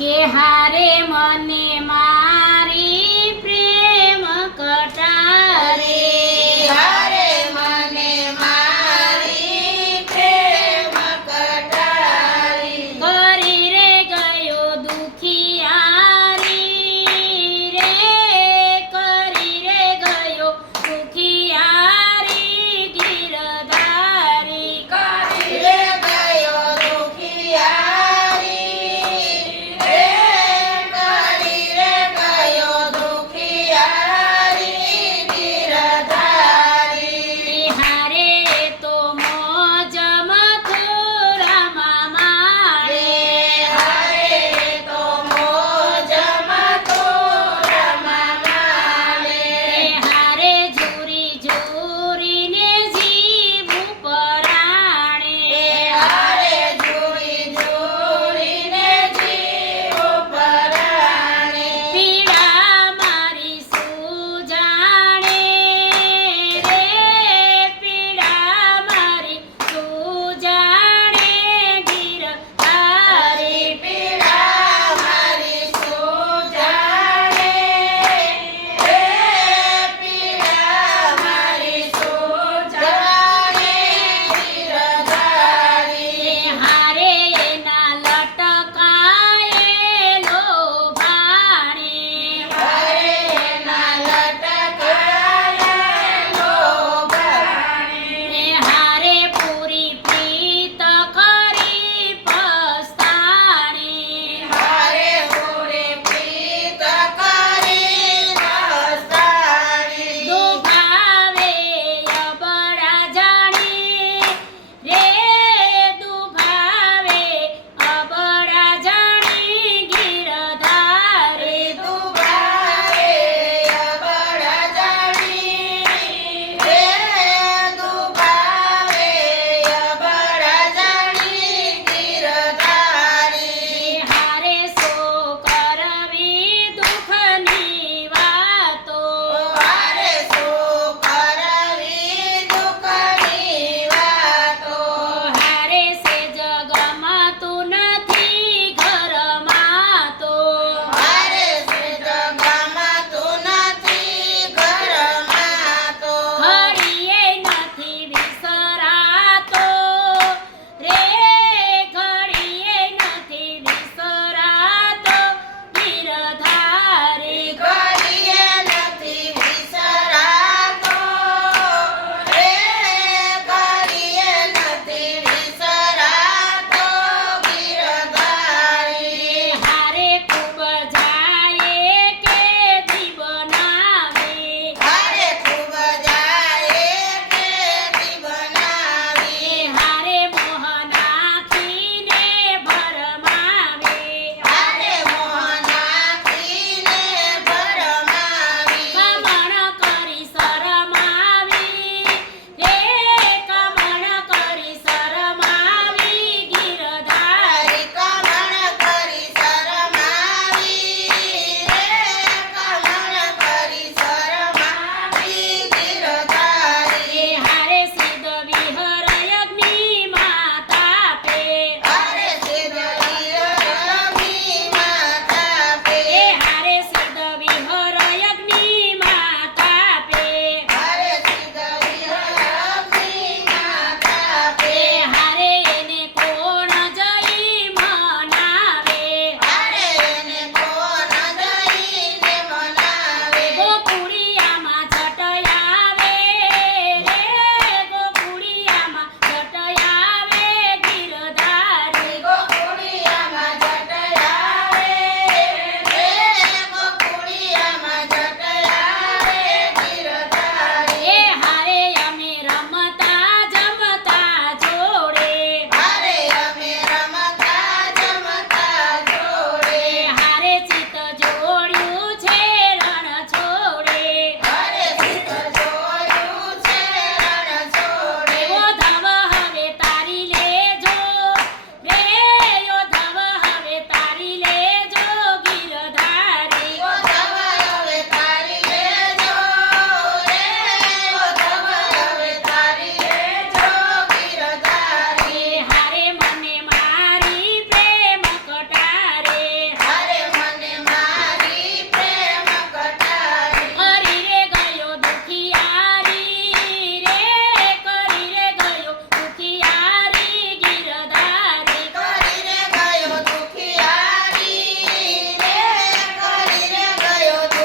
કે હારે મને મારી પ્રેમ કટારે.